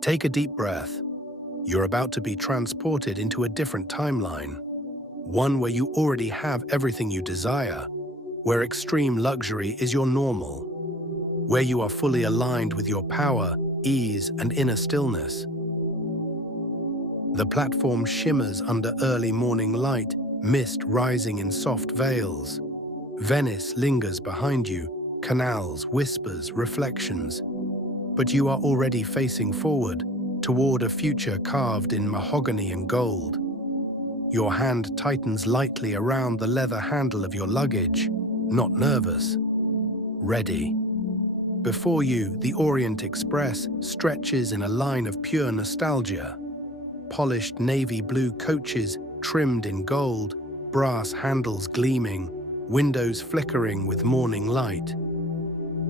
Take a deep breath. You're about to be transported into a different timeline, one where you already have everything you desire, where extreme luxury is your normal, where you are fully aligned with your power, ease, and inner stillness. The platform shimmers under early morning light, mist rising in soft veils. Venice lingers behind you, canals, whispers, reflections. But you are already facing forward, toward a future carved in mahogany and gold. Your hand tightens lightly around the leather handle of your luggage, not nervous, ready. Before you, the Orient Express stretches in a line of pure nostalgia. Polished navy blue coaches trimmed in gold, brass handles gleaming, windows flickering with morning light.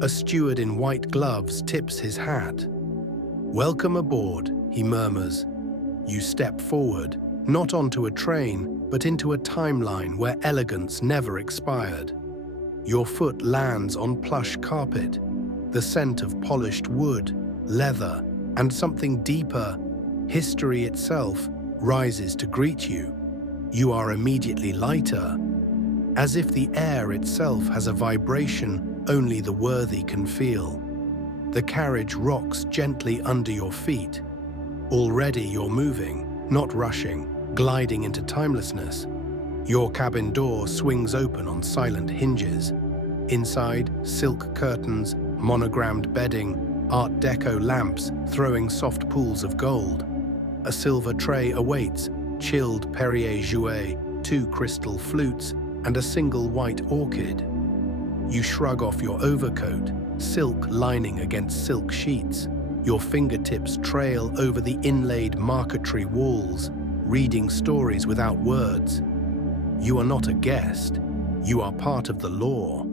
A steward in white gloves tips his hat. "Welcome aboard," he murmurs. You step forward, not onto a train, but into a timeline where elegance never expired. Your foot lands on plush carpet, the scent of polished wood, leather, and something deeper, history itself, rises to greet you. You are immediately lighter, as if the air itself has a vibration only the worthy can feel. The carriage rocks gently under your feet. Already you're moving, not rushing, gliding into timelessness. Your cabin door swings open on silent hinges. Inside, silk curtains, monogrammed bedding, Art Deco lamps throwing soft pools of gold. A silver tray awaits, chilled Perrier Jouet, 2 crystal flutes, and a single white orchid. You shrug off your overcoat, silk lining against silk sheets. Your fingertips trail over the inlaid marquetry walls, reading stories without words. You are not a guest. You are part of the law.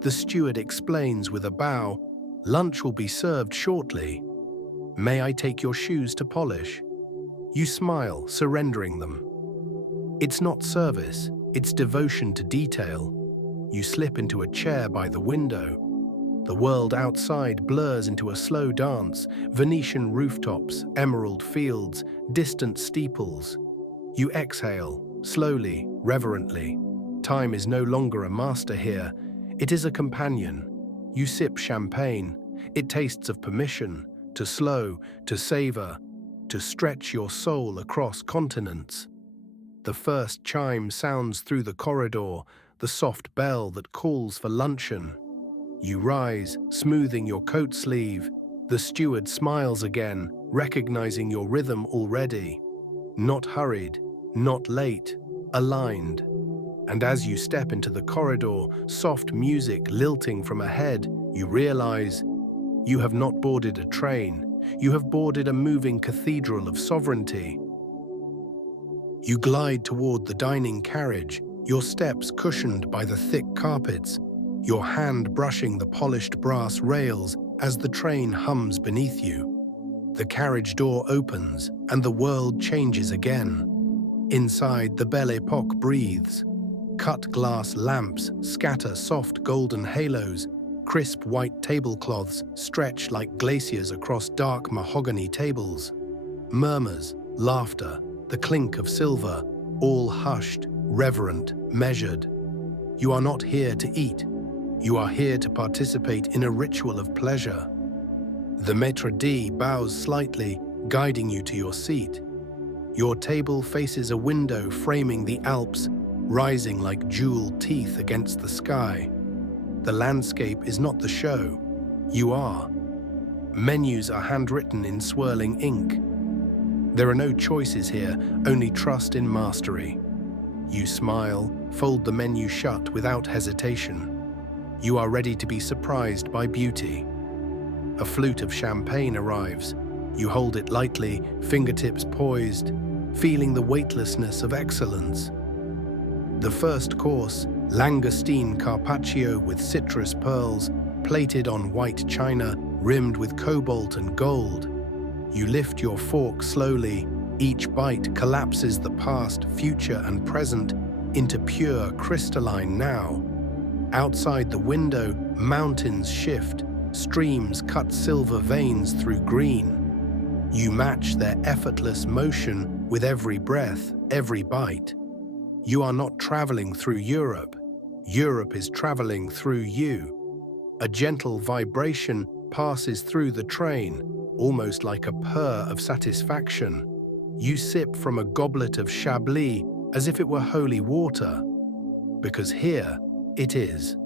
The steward explains with a bow, "Lunch will be served shortly. May I take your shoes to polish?" You smile, surrendering them. It's not service, it's devotion to detail. You slip into a chair by the window. The world outside blurs into a slow dance, Venetian rooftops, emerald fields, distant steeples. You exhale, slowly, reverently. Time is no longer a master here, it is a companion. You sip champagne, it tastes of permission, to slow, to savor, to stretch your soul across continents. The first chime sounds through the corridor, the soft bell that calls for luncheon. You rise, smoothing your coat sleeve. The steward smiles again, recognizing your rhythm already. Not hurried, not late, aligned. And as you step into the corridor, soft music lilting from ahead, you realize you have not boarded a train. You have boarded a moving cathedral of sovereignty. You glide toward the dining carriage, your steps cushioned by the thick carpets, your hand brushing the polished brass rails as the train hums beneath you. The carriage door opens, and the world changes again. Inside, the Belle Époque breathes. Cut glass lamps scatter soft golden halos, crisp white tablecloths stretch like glaciers across dark mahogany tables. Murmurs, laughter, the clink of silver, all hushed, reverent, measured. You are not here to eat. You are here to participate in a ritual of pleasure. The maître d' bows slightly, guiding you to your seat. Your table faces a window framing the Alps, rising like jeweled teeth against the sky. The landscape is not the show. You are. Menus are handwritten in swirling ink. There are no choices here, only trust in mastery. You smile, fold the menu shut without hesitation. You are ready to be surprised by beauty. A flute of champagne arrives. You hold it lightly, fingertips poised, feeling the weightlessness of excellence. The first course, langoustine carpaccio with citrus pearls, plated on white china, rimmed with cobalt and gold. You lift your fork slowly. Each bite collapses the past, future, and present into pure crystalline now. Outside the window, mountains shift, streams cut silver veins through green. You match their effortless motion with every breath, every bite. You are not traveling through Europe. Europe is traveling through you. A gentle vibration passes through the train, almost like a purr of satisfaction. You sip from a goblet of Chablis as if it were holy water, because here it is.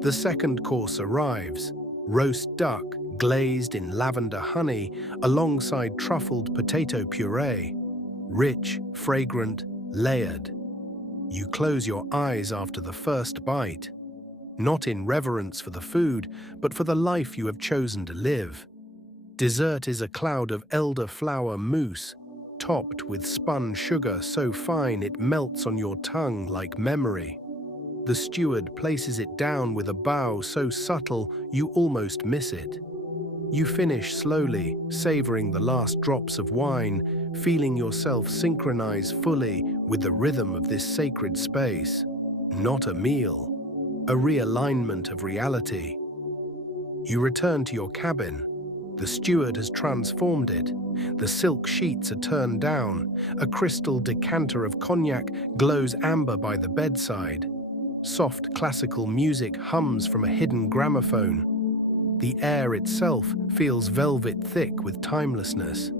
The second course arrives: roast duck glazed in lavender honey alongside truffled potato puree. Rich, fragrant, layered. You close your eyes after the first bite, not in reverence for the food, but for the life you have chosen to live. Dessert is a cloud of elderflower mousse, topped with spun sugar so fine it melts on your tongue like memory. The steward places it down with a bow so subtle you almost miss it. You finish slowly, savoring the last drops of wine, feeling yourself synchronize fully with the rhythm of this sacred space. Not a meal, a realignment of reality. You return to your cabin. The steward has transformed it. The silk sheets are turned down. A crystal decanter of cognac glows amber by the bedside. Soft classical music hums from a hidden gramophone. The air itself feels velvet thick with timelessness.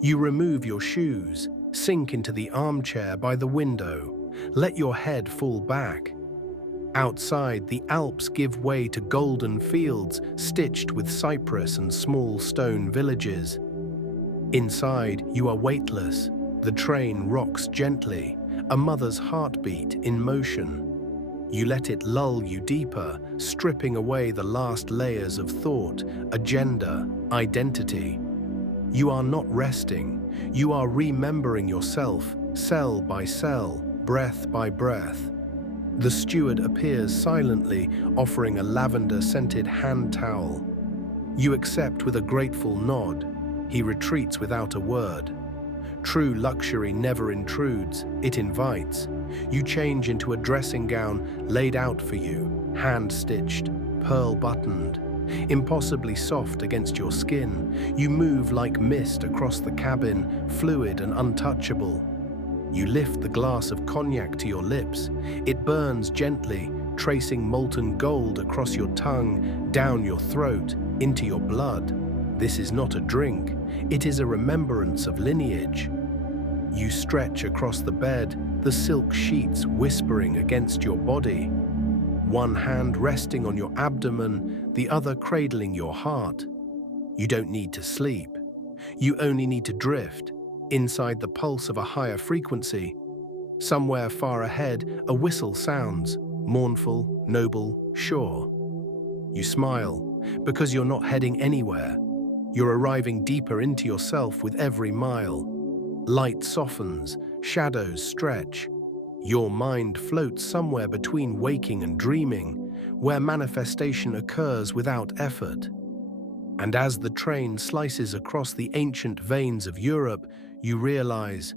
You remove your shoes, sink into the armchair by the window, let your head fall back. Outside, the Alps give way to golden fields stitched with cypress and small stone villages. Inside, you are weightless. The train rocks gently, a mother's heartbeat in motion. You let it lull you deeper, stripping away the last layers of thought, agenda, identity. You are not resting. You are remembering yourself, cell by cell, breath by breath. The steward appears silently, offering a lavender-scented hand towel. You accept with a grateful nod. He retreats without a word. True luxury never intrudes, it invites. You change into a dressing gown laid out for you, hand-stitched, pearl-buttoned, impossibly soft against your skin. You move like mist across the cabin, fluid and untouchable. You lift the glass of cognac to your lips. It burns gently, tracing molten gold across your tongue, down your throat, into your blood. This is not a drink. It is a remembrance of lineage. You stretch across the bed, the silk sheets whispering against your body. One hand resting on your abdomen, the other cradling your heart. You don't need to sleep. You only need to drift, inside the pulse of a higher frequency. Somewhere far ahead, a whistle sounds, mournful, noble, sure. You smile, because you're not heading anywhere. You're arriving deeper into yourself with every mile. Light softens, shadows stretch. Your mind floats somewhere between waking and dreaming, where manifestation occurs without effort. And as the train slices across the ancient veins of Europe, you realize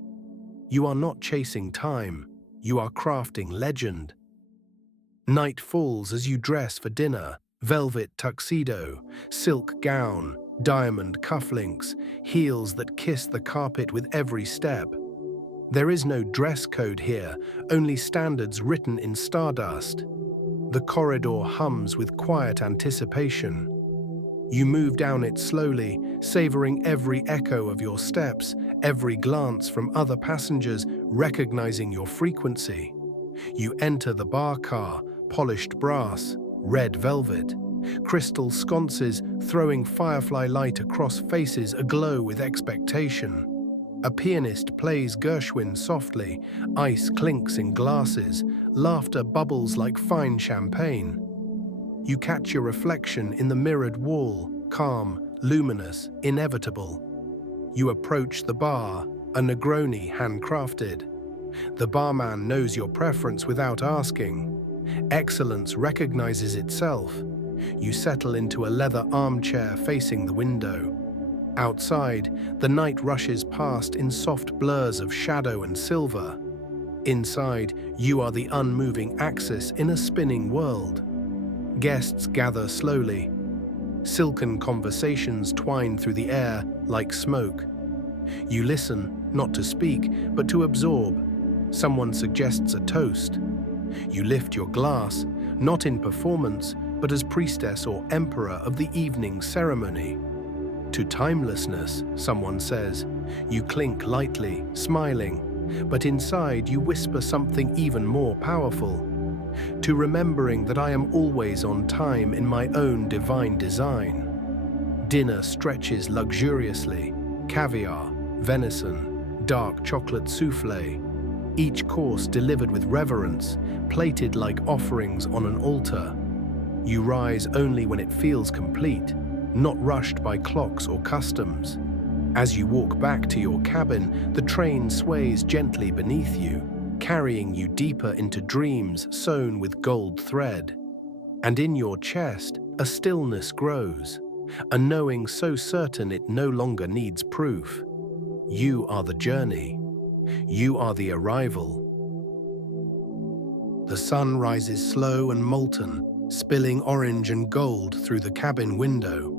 you are not chasing time, you are crafting legend. Night falls as you dress for dinner, velvet tuxedo, silk gown, diamond cufflinks, heels that kiss the carpet with every step. There is no dress code here, only standards written in stardust. The corridor hums with quiet anticipation. You move down it slowly, savoring every echo of your steps, every glance from other passengers, recognizing your frequency. You enter the bar car, polished brass, red velvet, crystal sconces throwing firefly light across faces aglow with expectation. A pianist plays Gershwin softly, ice clinks in glasses, laughter bubbles like fine champagne. You catch your reflection in the mirrored wall, calm, luminous, inevitable. You approach the bar, a Negroni handcrafted. The barman knows your preference without asking. Excellence recognizes itself. You settle into a leather armchair facing the window. Outside, the night rushes past in soft blurs of shadow and silver. Inside, you are the unmoving axis in a spinning world. Guests gather slowly. Silken conversations twine through the air like smoke. You listen, not to speak, but to absorb. Someone suggests a toast. You lift your glass, not in performance, but as priestess or emperor of the evening ceremony. To timelessness, someone says. You clink lightly, smiling, but inside you whisper something even more powerful. To remembering that I am always on time in my own divine design. Dinner stretches luxuriously, caviar, venison, dark chocolate souffle, each course delivered with reverence, plated like offerings on an altar. You rise only when it feels complete, not rushed by clocks or customs. As you walk back to your cabin, the train sways gently beneath you, carrying you deeper into dreams sewn with gold thread. And in your chest, a stillness grows, a knowing so certain it no longer needs proof. You are the journey. You are the arrival. The sun rises slow and molten, spilling orange and gold through the cabin window.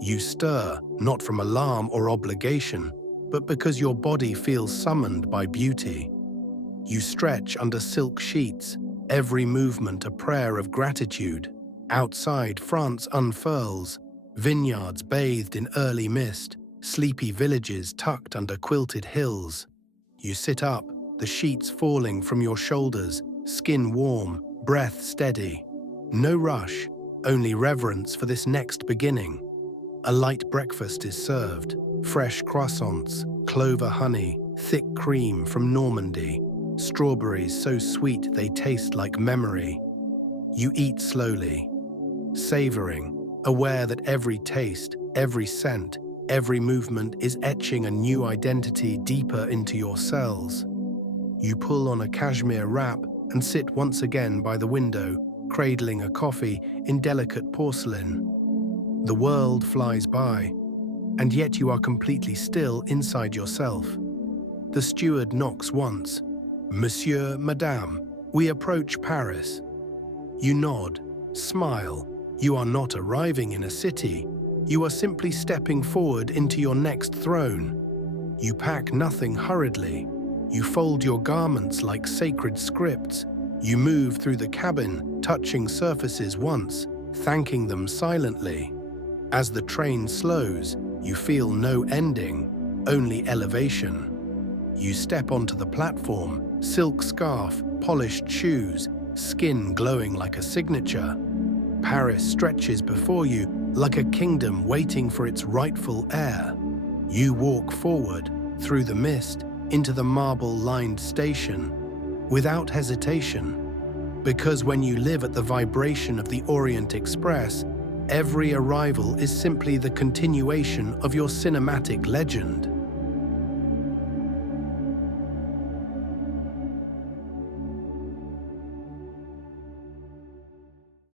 You stir, not from alarm or obligation, but because your body feels summoned by beauty. You stretch under silk sheets, every movement a prayer of gratitude. Outside, France unfurls, vineyards bathed in early mist, sleepy villages tucked under quilted hills. You sit up, the sheets falling from your shoulders, skin warm, breath steady. No rush, only reverence for this next beginning. A light breakfast is served, fresh croissants, clover honey, thick cream from Normandy, strawberries so sweet they taste like memory. You eat slowly, savoring, aware that every taste, every scent, every movement is etching a new identity deeper into your cells. You pull on a cashmere wrap and sit once again by the window, cradling a coffee in delicate porcelain. The world flies by, and yet you are completely still inside yourself. The steward knocks once. Monsieur, Madame, we approach Paris. You nod, smile. You are not arriving in a city. You are simply stepping forward into your next throne. You pack nothing hurriedly. You fold your garments like sacred scripts. You move through the cabin, touching surfaces once, thanking them silently. As the train slows, you feel no ending, only elevation. You step onto the platform, silk scarf, polished shoes, skin glowing like a signature. Paris stretches before you like a kingdom waiting for its rightful heir. You walk forward, through the mist, into the marble-lined station, without hesitation. Because when you live at the vibration of the Orient Express, every arrival is simply the continuation of your cinematic legend.